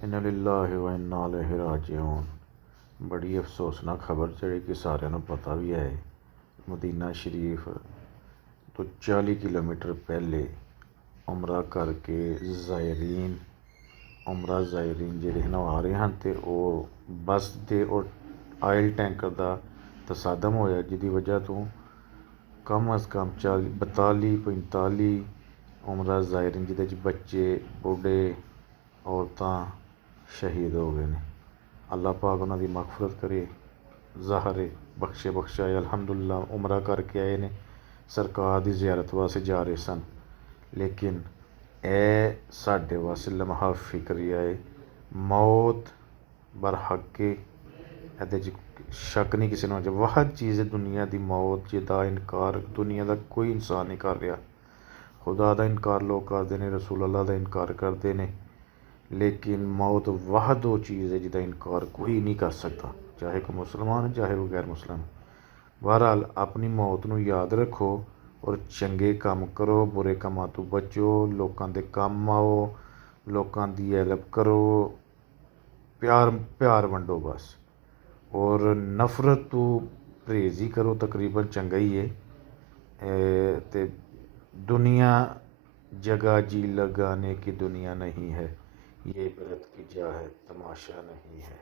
इन्ना लिल्लाहि व इन्ना इलैहि राजिऊन। बड़ी अफसोसनाक खबर जी कि सारिਆਂ ਨੂੰ पता भी है, मदीना शरीफ तो 40 किलोमीटर पहले उमरा करके ज़ायरीन ਜਿਹੜੇ ਆ ਰਹੇ ਹਨ ਤੇ ਉਹ ਬੱਸ ਦੇ ਔਰ ਆਇਲ ਟੈਂਕਰ ਦਾ ਤਸਾਦਮ ਹੋਇਆ, ਜਿਹਦੀ ਵਜ੍ਹਾ ਤੋਂ ਕਮ ਅਜ਼ ਕਮ 42-45 ਉਮਰਾ ਜ਼ਾਇਰੀਨ ਜਿਹਦੇ 'ਚ ਬੱਚੇ, ਬੁੱਢੇ, ਔਰਤਾਂ ਸ਼ਹੀਦ ਹੋ ਗਏ ਨੇ। ਅੱਲਾਹ ਪਾਕ ਉਹਨਾਂ ਦੀ ਮਗਫਰਤ ਕਰੇ, ਜ਼ਾਹਰ ਬਖਸ਼ਾਏ। ਅਲਹਮਦੁਲਿਲਾ ਉਮਰਾ ਕਰਕੇ ਆਏ ਨੇ, ਸਰਕਾਰ ਦੀ ਜ਼ਿਆਰਤ ਵਾਸਤੇ ਜਾ ਰਹੇ ਸਨ, ਲੇਕਿਨ ਇਹ ਸਾਡੇ ਵਾਸਤੇ ਲਮਹਾ ਫਿਕਰੀਆ ਹੈ। ਮੌਤ ਬਰਹੱਕ ਹੈ, ਇਹਦੇ 'ਚ ਸ਼ੱਕ ਨਹੀਂ ਕਿਸੇ ਨੂੰ। ਵਾਹਦ ਚੀਜ਼ ਹੈ ਦੁਨੀਆ ਦੀ ਮੌਤ, ਜਿਹਦਾ ਇਨਕਾਰ ਦੁਨੀਆ ਦਾ ਕੋਈ ਇਨਸਾਨ ਨਹੀਂ ਕਰ ਰਿਹਾ। ਖੁਦਾ ਦਾ ਇਨਕਾਰ ਲੋਕ ਕਰਦੇ ਨੇ, ਰਸੂਲ ਅੱਲਾਹ ਦਾ ਇਨਕਾਰ ਕਰਦੇ ਨੇ, ਲੇਕਿਨ ਮੌਤ ਵਾਹਦ ਉਹ ਚੀਜ਼ ਹੈ ਜਿਹਦਾ ਇਨਕਾਰ ਕੋਈ ਨਹੀਂ ਕਰ ਸਕਦਾ, ਚਾਹੇ ਕੋਈ ਮੁਸਲਮਾਨ ਚਾਹੇ ਉਹ ਗੈਰ ਮੁਸਲਮਾਨ। ਬਹਰਹਾਲ ਆਪਣੀ ਮੌਤ ਨੂੰ ਯਾਦ ਰੱਖੋ ਔਰ ਚੰਗੇ ਕੰਮ ਕਰੋ, ਬੁਰੇ ਕੰਮਾਂ ਤੋਂ ਬਚੋ, ਲੋਕਾਂ ਦੇ ਕੰਮ ਆਓ, ਲੋਕਾਂ ਦੀ ਹੈਲਪ ਕਰੋ, ਪਿਆਰ ਵੰਡੋ ਬਸ, ਔਰ ਨਫ਼ਰਤ ਤੋਂ ਪਰਹੇਜ਼ ਹੀ ਕਰੋ, ਤਕਰੀਬਨ ਚੰਗਾ ਹੀ ਹੈ। ਤੇ दुनिया जगह जी लगाने की दुनिया नहीं है, ये इबरत की जा है, तमाशा नहीं है।